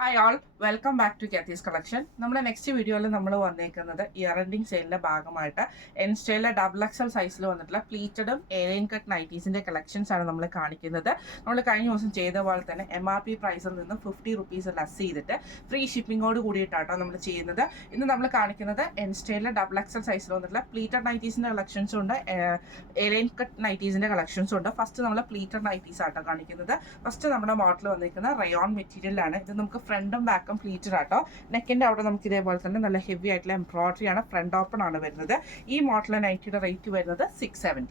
Hi all, welcome back to കാത്തീസ് collection. നമ്മുടെ next വീഡിയോയിൽ നമ്മൾ വന്നേക്കുന്നത് ഇയർ എൻഡിങ് സെയിലിൻ്റെ ഭാഗമായിട്ട് എൻസ്റ്റൈലിലെ XXL സൈസിൽ വന്നിട്ടുള്ള പ്ലീറ്റഡും ഏലിയൻ കട്ട് നൈറ്റീസിൻ്റെ കളക്ഷൻസ് ആണ് നമ്മൾ കാണിക്കുന്നത്. നമ്മൾ കഴിഞ്ഞ ദിവസം ചെയ്ത പോലെ തന്നെ MRP പ്രൈസിൽ നിന്ന് 50 റുപ്പീസ് ലെസ് ചെയ്തിട്ട് ഫ്രീ ഷിപ്പിങ്ങോട് കൂടിയിട്ടാട്ടോ നമ്മൾ ചെയ്യുന്നത്. ഇന്ന് നമ്മൾ കാണിക്കുന്നത് എൻസ്റ്റൈലിലെ XXL സൈസിൽ വന്നിട്ടുള്ള പ്ലീറ്റഡ് നൈറ്റീസിൻ്റെ കളക്ഷൻസും ഉണ്ട്, ഏലിയൻ കട്ട് നൈറ്റീസിൻ്റെ കളക്ഷൻസും ഉണ്ട്. ഫസ്റ്റ് നമ്മൾ പ്ലീറ്റഡ് നൈറ്റീസ് ആട്ടോ കാണിക്കുന്നത്. ഫസ്റ്റ് നമ്മുടെ മോഡൽ വന്നിരിക്കുന്നത് റയോൺ മെറ്റീരിയലാണ്. ഇത് നമുക്ക് ഫ്രണ്ടും ബാക്കും പ്ലീറ്റഡ് ആട്ടോ. നെക്കിൻ്റെ അവിടെ നമുക്ക് ഇതേപോലെ തന്നെ നല്ല ഹെവി ആയിട്ടുള്ള എംബ്രോയിഡറി ആണ്, ഫ്രണ്ട് ഓപ്പൺ ആണ് വരുന്നത്. ഈ മോഡൽ നൈറ്റിയുടെ റേറ്റ് വരുന്നത് 670.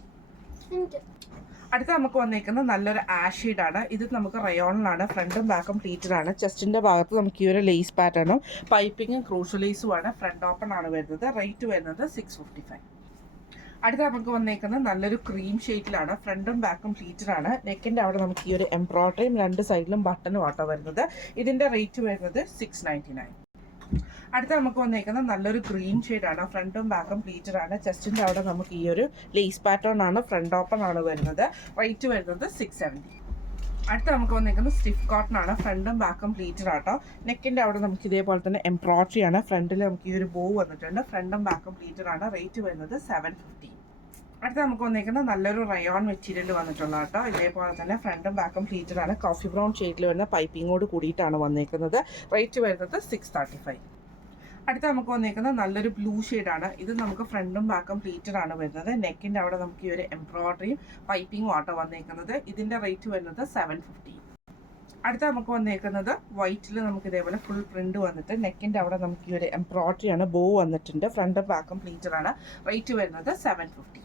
അടുത്ത നമുക്ക് വന്നേക്കുന്നത് നല്ലൊരു ആഷ് ഷെയ്ഡാണ്. ഇത് നമുക്ക് റയോണിലാണ്, ഫ്രണ്ടും ബാക്കും പ്ലീറ്റഡ് ആണ്. ചെസ്റ്റിൻ്റെ ഭാഗത്ത് നമുക്ക് ഈ ഒരു ലേസ് പാറ്റേണും പൈപ്പിങ്ങും ക്രൂഷ്യൽ ലേസും ആണ്, ഫ്രണ്ട് ഓപ്പൺ ആണ് വരുന്നത്. റേറ്റ് വരുന്നത് 655. അടുത്ത നമുക്ക് വന്നേക്കുന്നത് നല്ലൊരു ക്രീം ഷെയ്ഡിലാണ്, ഫ്രണ്ടും ബാക്കും പ്ലീറ്റഡ് ആണ്. നെക്കിൻ്റെ അവിടെ നമുക്ക് ഈ ഒരു എംബ്രോയിഡറിയും രണ്ട് സൈഡിലും ബട്ടണും ആട്ടോ വരുന്നത്. ഇതിൻ്റെ റേറ്റ് വരുന്നത് 699. അടുത്ത നമുക്ക് വന്നേക്കുന്നത് നല്ലൊരു ഗ്രീൻ ഷെയ്ഡാണ്, ഫ്രണ്ടും ബാക്കും പ്ലീറ്റഡ് ആണ്. ചെസ്റ്റിൻ്റെ അവിടെ നമുക്ക് ഈ ഒരു ലേസ് പാറ്റേൺ ആണ്, ഫ്രണ്ട് ഓപ്പൺ ആണ് വരുന്നത്. റേറ്റ് വരുന്നത് 670. അടുത്ത നമുക്ക് വന്നിരിക്കുന്നത് സ്റ്റിഫ് കോട്ടൺ ആണ്, ഫ്രണ്ടും ബാക്കും പ്ലീറ്റഡ് ആട്ടോ. നെക്കിൻ്റെ അവിടെ നമുക്ക് ഇതേപോലെ തന്നെ എംബ്രോയിഡറി ആണ്, ഫ്രണ്ടിൽ നമുക്ക് ഈ ഒരു ബോ വന്നിട്ടുണ്ട്, ഫ്രണ്ടും ബാക്കും പ്ലീറ്റഡ് ആണ്. റേറ്റ് വരുന്നത് 750. അടുത്ത നമുക്ക് വന്നിരിക്കുന്നത് നല്ലൊരു റയോൺ മെറ്റീരിയൽ വന്നിട്ടുള്ള കേട്ടോ. ഇതേപോലെ തന്നെ ഫ്രണ്ടും ബാക്കും പ്ലീറ്റഡ് ആണ്, കോഫി ബ്രൗൺ ഷെയ്ഡിൽ വരുന്ന പൈപ്പിങ്ങോട് കൂടിയിട്ടാണ് വന്നിരിക്കുന്നത്. റേറ്റ് വരുന്നത് 635. അടുത്ത നമുക്ക് വന്നിരിക്കുന്നത് നല്ലൊരു ബ്ലൂ ഷെയ്ഡാണ്. ഇത് നമുക്ക് ഫ്രണ്ടും ബാക്കും പ്ലീറ്റഡ് ആണ് വരുന്നത്. നെക്കിൻ്റെ അവിടെ നമുക്ക് ഈ ഒരു എംബ്രോയിഡറിയും പൈപ്പിങ്ങും ആട്ടോ വന്നിരിക്കുന്നത്. ഇതിൻ്റെ റേറ്റ് വരുന്നത് 750. അടുത്ത നമുക്ക് വന്നിരിക്കുന്നത് വൈറ്റിൽ നമുക്ക് ഇതേപോലെ ഫുൾ പ്രിന്റ് വന്നിട്ട് നെക്കിൻ്റെ അവിടെ നമുക്ക് ഈ ഒരു എംബ്രോയിഡറി ആണ്, ബോ വന്നിട്ടുണ്ട്, ഫ്രണ്ടും ബാക്കും പ്ലീറ്റഡ് ആണ്. റേറ്റ് വരുന്നത് 750.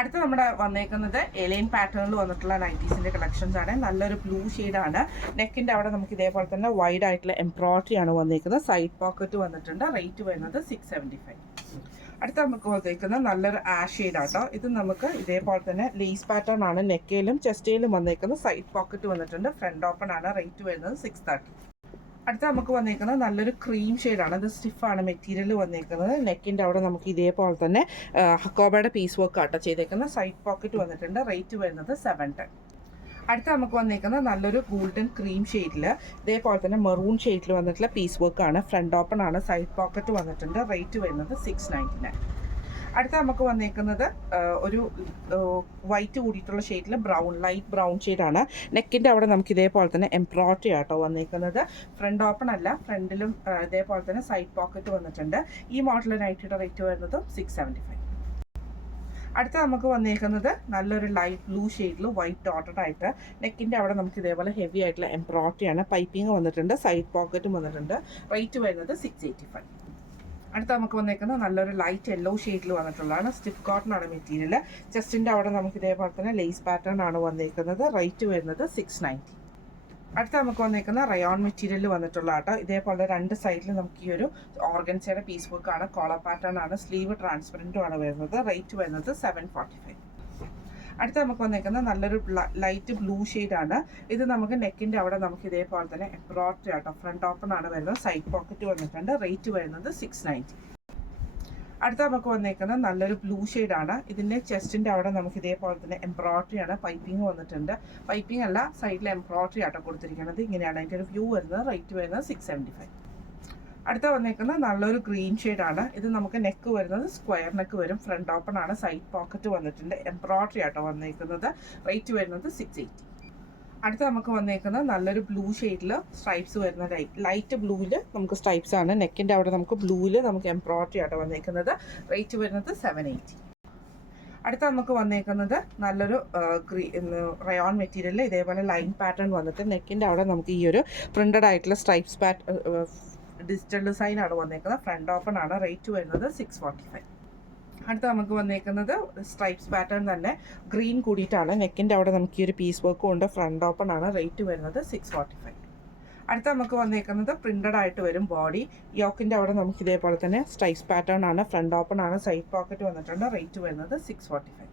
അടുത്ത നമ്മുടെ വന്നേക്കുന്നത് എലൈൻ പാറ്റേണിൽ വന്നിട്ടുള്ള നൈറ്റീസിൻ്റെ കളക്ഷൻസ് ആണ്. നല്ലൊരു ബ്ലൂ ഷെയ്ഡാണ്. നെക്കിൻ്റെ അവിടെ നമുക്ക് ഇതേപോലെ തന്നെ വൈഡ് ആയിട്ടുള്ള എംബ്രോയിഡറി ആണ് വന്നിരിക്കുന്നത്, സൈഡ് പോക്കറ്റ് വന്നിട്ടുണ്ട്. റേറ്റ് വരുന്നത് 675. അടുത്ത നമുക്ക് വന്നേക്കുന്നത് നല്ലൊരു ആഷ് ഷെയ്ഡാട്ടോ. ഇത് നമുക്ക് ഇതേപോലെ തന്നെ ലേസ് പാറ്റേൺ ആണ്, നെക്കയിലും ചെസ്റ്റയിലും വന്നേക്കുന്നത്, സൈഡ് പോക്കറ്റ് വന്നിട്ടുണ്ട്, ഫ്രണ്ട് ഓപ്പൺ ആണ്. റേറ്റ് വരുന്നത് 630. അടുത്ത നമുക്ക് വന്നിരിക്കുന്നത് നല്ലൊരു ക്രീം ഷെയ്ഡാണ്. ഇത് സ്റ്റിഫാണ് മെറ്റീരിയൽ വന്നിരിക്കുന്നത്. നെക്കിൻ്റെ അവിടെ നമുക്ക് ഇതേപോലെ തന്നെ ഹക്കോബയുടെ പീസ് വർക്ക് ആട്ടോ ചെയ്തേക്കുന്നത്, സൈഡ് പോക്കറ്റ് വന്നിട്ടുണ്ട്. റേറ്റ് വരുന്നത് 710. അടുത്ത നമുക്ക് വന്നിരിക്കുന്നത് നല്ലൊരു ഗോൾഡൻ ക്രീം ഷെയ്ഡിൽ ഇതേപോലെ തന്നെ മെറൂൺ ഷെയ്ഡിൽ വന്നിട്ടുള്ള പീസ് വർക്കാണ്, ഫ്രണ്ട് ഓപ്പൺ ആണ്, സൈഡ് പോക്കറ്റ് വന്നിട്ടുണ്ട്. റേറ്റ് വരുന്നത് 699. അടുത്ത നമുക്ക് വന്നേക്കുന്നത് ഒരു വൈറ്റ് കൂടിയിട്ടുള്ള ഷെയ്ഡിൽ ലൈറ്റ് ബ്രൗൺ ഷെയ്ഡാണ്. നെക്കിൻ്റെ അവിടെ നമുക്ക് ഇതേപോലെ തന്നെ എംബ്രോയിഡറി ആട്ടോ വന്നേക്കുന്നത്. ഫ്രണ്ട് ഓപ്പൺ അല്ല, ഫ്രണ്ടിലും ഇതേപോലെ തന്നെ സൈഡ് പോക്കറ്റ് വന്നിട്ടുണ്ട്. ഈ മോഡൽ നൈറ്റിയുടെ റേറ്റ് വരുന്നത് 675. അടുത്ത നമുക്ക് വന്നേക്കുന്നത് നല്ലൊരു ലൈറ്റ് ബ്ലൂ ഷെയ്ഡിൽ വൈറ്റ് ഡോട്ടഡ് ആയിട്ട്, നെക്കിൻ്റെ അവിടെ നമുക്ക് ഇതേപോലെ ഹെവി ആയിട്ടുള്ള എംബ്രോയിഡറി ആണ്, പൈപ്പിംഗ് വന്നിട്ടുണ്ട്, സൈഡ് പോക്കറ്റും വന്നിട്ടുണ്ട്. റേറ്റ് വരുന്നത് 685. അടുത്ത നമുക്ക് വന്നേക്കുന്നത് നല്ലൊരു ലൈറ്റ് യെല്ലോ ഷെയ്ഡിൽ വന്നിട്ടുള്ളതാണ്, സ്റ്റിഫ് കോട്ടൺ ആണ് മെറ്റീരിയൽ. ചെസ്റ്റിൻ്റെ അവിടെ നമുക്ക് ഇതേപോലെ തന്നെ ലേസ് പാറ്റേൺ ആണ് വന്നിരിക്കുന്നത്. റേറ്റ് വരുന്നത് 690. അടുത്ത നമുക്ക് വന്നിരിക്കുന്ന റയോൺ മെറ്റീരിയൽ വന്നിട്ടുള്ള ആട്ടോ. ഇതേപോലെ രണ്ട് സൈഡിൽ നമുക്ക് ഈ ഒരു ഓർഗൻസയുടെ പീസ് വർക്ക് ആണ്, കോളർ പാറ്റേൺ ആണ്, സ്ലീവ് ട്രാൻസ്പെറൻറ്റും ആണ് വരുന്നത്. റേറ്റ് വരുന്നത് 745. അടുത്ത നമുക്ക് വന്നിരിക്കുന്നത് നല്ലൊരു ലൈറ്റ് ബ്ലൂ ഷെയ്ഡാണ്. ഇത് നമുക്ക് നെക്കിൻ്റെ അവിടെ നമുക്ക് ഇതേപോലെ തന്നെ എംബ്രോയിഡറി ആട്ടോ, ഫ്രണ്ട് ഓപ്പൺ ആണ് വരുന്നത്, സൈഡ് പോക്കറ്റ് വന്നിട്ടുണ്ട്. റേറ്റ് വരുന്നത് 690. അടുത്ത നമുക്ക് വന്നേക്കുന്നത് നല്ലൊരു ബ്ലൂ ഷെയ്ഡാണ്. ഇതിൻ്റെ ചെസ്റ്റിൻ്റെ അവിടെ നമുക്ക് ഇതേപോലെ തന്നെ എംബ്രോയിഡറി ആണ്, പൈപ്പിംഗ് വന്നിട്ടുണ്ട്. പൈപ്പിംഗ് അല്ല, സൈഡിൽ എംബ്രോയിഡറി ആട്ടോ കൊടുത്തിരിക്കുന്നത്. ഇങ്ങനെയാണ് അതിൻ്റെ ഒരു വ്യൂ വരുന്നത്. റേറ്റ് വരുന്നത് 675. അടുത്ത വന്നേക്കുന്നത് നല്ലൊരു ഗ്രീൻ ഷെയ്ഡാണ്. ഇത് നമുക്ക് നെക്ക് വരുന്നത് സ്ക്വയർ നെക്ക് വരും, ഫ്രണ്ട് ഓപ്പൺ ആണ്, സൈഡ് പോക്കറ്റ് വന്നിട്ടുണ്ട്, എംബ്രോയിഡറി ആട്ടോ വന്നേക്കുന്നത്. റേറ്റ് വരുന്നത് 680. അടുത്ത നമുക്ക് വന്നേക്കുന്നത് നല്ലൊരു ബ്ലൂ ഷെയ്ഡിൽ സ്ട്രൈപ്സ് വരുന്ന ലൈറ്റ് ബ്ലൂവിൽ നമുക്ക് സ്ട്രൈപ്സ് ആണ്. നെക്കിൻ്റെ അവിടെ നമുക്ക് ബ്ലൂവിൽ നമുക്ക് എംബ്രോയിഡറി ആട്ടോ വന്നേക്കുന്നത്. റേറ്റ് വരുന്നത് 780. അടുത്ത നമുക്ക് വന്നേക്കുന്നത് നല്ലൊരു റയോൺ മെറ്റീരിയലിൽ ഇതേപോലെ ലൈൻ പാറ്റേൺ വന്നിട്ട് നെക്കിൻ്റെ അവിടെ നമുക്ക് ഈ ഒരു പ്രിന്റഡ് ആയിട്ടുള്ള സ്ട്രൈപ്സ് ഡിജിറ്റൽ ഡിസൈൻ ആണ് വന്നേക്കുന്നത്, ഫ്രണ്ട് ഓപ്പൺ ആണ്. റേറ്റ് വരുന്നത് 645. അടുത്ത നമുക്ക് വന്നേക്കുന്നത് സ്ട്രൈപ്സ് പാറ്റേൺ തന്നെ ഗ്രീൻ കൂടിയിട്ടാണ്. നെക്കിൻ്റെ അവിടെ നമുക്ക് ഈ ഒരു പീസ് വർക്കും ഉണ്ട്, ഫ്രണ്ട് ഓപ്പൺ ആണ്. റേറ്റ് വരുന്നത് 645. അടുത്ത നമുക്ക് വന്നേക്കുന്നത് പ്രിന്റഡ് ആയിട്ട് വരും ബോഡി. യോക്കിൻ്റെ അവിടെ നമുക്ക് ഇതേപോലെ തന്നെ സ്ട്രൈപ്സ് പാറ്റേൺ ആണ്, ഫ്രണ്ട് ഓപ്പൺ ആണ്, സൈഡ് പോക്കറ്റ് വന്നിട്ടുണ്ട്. റേറ്റ് വരുന്നത് 645.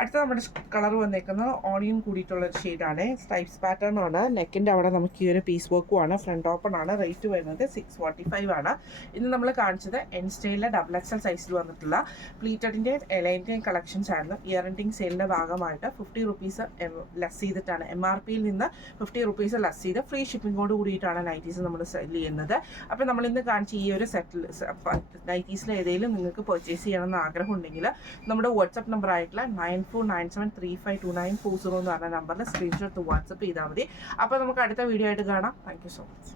അടുത്ത നമ്മുടെ കളർ വന്നേക്കുന്നത് ഓണിയൻ കൂടിയിട്ടുള്ള ഒരു ഷെയ്ഡാണ്. സ്ട്രൈപ്സ് പാറ്റേണാണ്. നെക്കിൻ്റെ അവിടെ നമുക്ക് ഈ ഒരു പീസ് വർക്കുമാണ്. ഫ്രണ്ട് ഓപ്പൺ ആണ്. റേറ്റ് വരുന്നത് 645 ആണ്. ഇന്ന് നമ്മൾ കാണിച്ചത് എൻ സ്റ്റൈലിലെ XXL സൈസിൽ വന്നിട്ടുള്ള പ്ലീറ്റഡിൻ്റെ എലൈൻ്റെയും കളക്ഷൻസ് ആയിരുന്നു. ഇയർ എൻഡിങ് സെയിലിൻ്റെ ഭാഗമായിട്ട് 50 റുപ്പീസ് ലെസ് ചെയ്തിട്ടാണ്, MRP നിന്ന് 50 റുപ്പീസ് ലെസ് ചെയ്ത് ഫ്രീ ഷിപ്പിങ്ങോട് കൂടിയിട്ടാണ് നൈറ്റീസ് നമ്മൾ സെല് ചെയ്യുന്നത്. അപ്പോൾ നമ്മളിന്ന് കാണിച്ച ഈ ഒരു സെറ്റിൽ നൈറ്റീസിൽ ഏതെങ്കിലും നിങ്ങൾക്ക് പർച്ചേസ് ചെയ്യണമെന്ന് ആഗ്രഹം ഉണ്ടെങ്കിൽ നമ്മുടെ വാട്സപ്പ് നമ്പർ ആയിട്ടുള്ള 9497352940 എന്ന് പറഞ്ഞ നമ്പറിൽ സ്ക്രീൻഷോട്ട് വാട്സപ്പ് ചെയ്താൽ മതി. അപ്പോൾ നമുക്ക് അടുത്ത വീഡിയോ ആയിട്ട് കാണാം. Thank you so much.